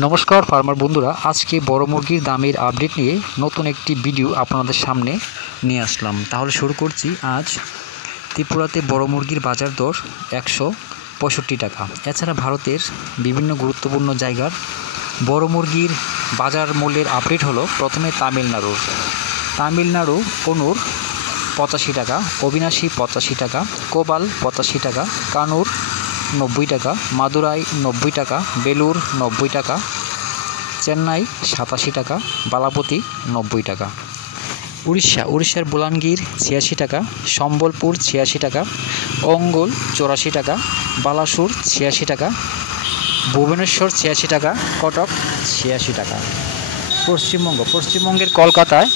নমস্কার ফার্মার বন্ধুরা, আজকে বড় মুরগির দামের আপডেট নিয়ে নতুন একটি ভিডিও আপনাদের সামনে নিয়ে আসলাম। তাহলে শুরু করছি। আজ ত্রিপুরাতে বড় মুরগির বাজার দর 165 টাকা। এছাড়া ভারতের বিভিন্ন গুরুত্বপূর্ণ জায়গার বড় মুরগির বাজার মূল্যের আপডেট হলো। প্রথমে তামিলনাড়ু পনুর 85 টাকা, অবিনাশী 85 টাকা, কোবাল 85 টাকা, কানুর 90 টাকা, মাদুরাই 90 টাকা, বেলুর 90 টাকা, চেন্নাই 87 টাকা, বালাপতি 90 টাকা। উড়িষ্যার বুলানগীর 86 টাকা, সম্বলপুর 86 টাকা, অঙ্গল 84 টাকা, বালাসুর 86 টাকা, ভুবনেশ্বর 86 টাকা, কটক 86 টাকা। পশ্চিমবঙ্গের কলকাতায়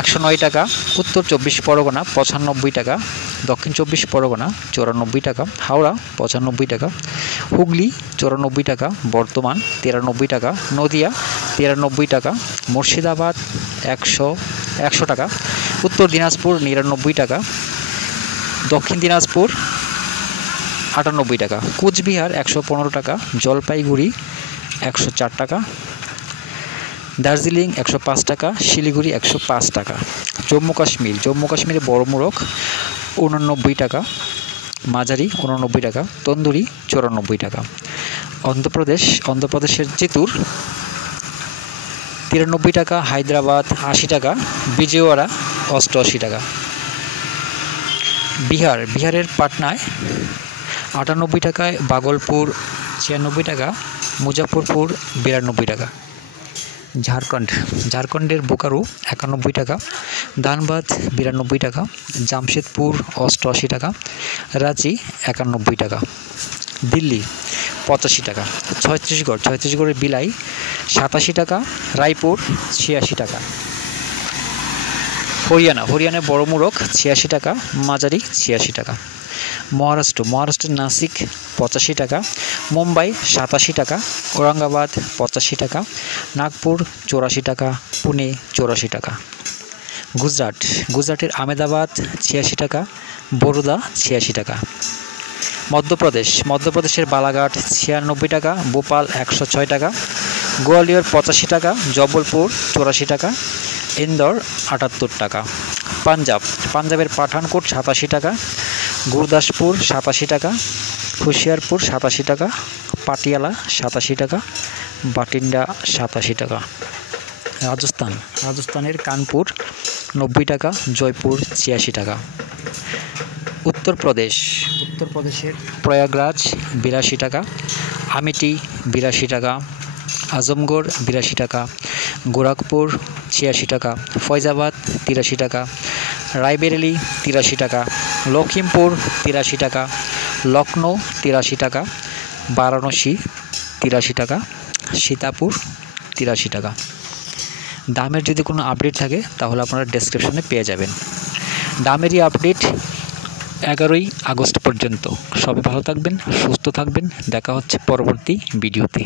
109 টাকা, উত্তর 24 পরগনা 95 টাকা, দক্ষিণ 24 পরগনা 94 টাকা, হাওড়া 95 টাকা, হুগলি 94 টাকা, বর্ধমান 93 টাকা, নদিয়া 93 টাকা, মুর্শিদাবাদ 100 টাকা, উত্তর দিনাজপুর 99 টাকা, দক্ষিণ দিনাজপুর 98 টাকা, কুচবিহার 115 টাকা, জলপাইগুড়ি 104 টাকা, দার্জিলিং 105 টাকা, শিলিগুড়ি 105 টাকা। জম্মু কাশ্মীরে বড় মোরগ 89 টাকা, মাঝারি 89 টাকা, তন্দুরি 94 টাকা। অন্ধ্রপ্রদেশের চিত্তুর 93 টাকা, হায়দ্রাবাদ 80 টাকা, বিজয়ওয়াড়া 88 টাকা। বিহারের পাটনায় 98 টাকায়, ভাগলপুর 96 টাকা, মুজাফরপুর 92 টাকা। ঝাড়খণ্ডের বোকারো 91 টাকা, ধানবাদ 92 টাকা, জামশেদপুর 88 টাকা, রাঁচি 91 টাকা। দিল্লি 85 টাকা। ছত্তিশগড়ের বিলাই 87 টাকা, রায়পুর 86 টাকা। হরিয়ানায় বড় মোরগ 86 টাকা, মাঝারি 86 টাকা। মহারাষ্ট্রের নাসিক 85 টাকা, মুম্বাই 87 টাকা, ঔরঙ্গাবাদ 85 টাকা, নাগপুর 84 টাকা, পুনে 84 টাকা। গুজরাটের আহমেদাবাদ 86 টাকা, বরোদা 86 টাকা। মধ্যপ্রদেশের বালাঘাট 96 টাকা, ভোপাল 106 টাকা, গোয়ালিয়র 85 টাকা, জবলপুর 84 টাকা, ইন্দোর 78 টাকা। পাঞ্জাবের পাঠানকোট 87 টাকা, গুরদাসপুর 87 টাকা, হুশিয়ারপুর 87 টাকা, পাটিয়ালা 87 টাকা, বাটিন্ডা 87 টাকা। রাজস্থানের কানপুর 90 টাকা, জয়পুর 86 টাকা। উত্তরপ্রদেশের প্রয়াগরাজ 82 টাকা, আমেঠি 82 টাকা, আজমগড় 82 টাকা, গোরখপুর 86 টাকা, ফয়জাবাদ 83 টাকা, রায়বেরেলি 83 টাকা, লখিমপুর 83 টাকা, লখনৌ 83 টাকা, বারাণসী 83 টাকা, সীতাপুর 83 টাকা। দামের যদি কোনো আপডেট থাকে তাহলে আপনারা ডেসক্রিপশনে পেয়ে যাবেন। দামেরই আপডেট 11ই আগস্ট পর্যন্ত। সবাই ভালো থাকবেন, সুস্থ থাকবেন। দেখা হচ্ছে পরবর্তী ভিডিওতে।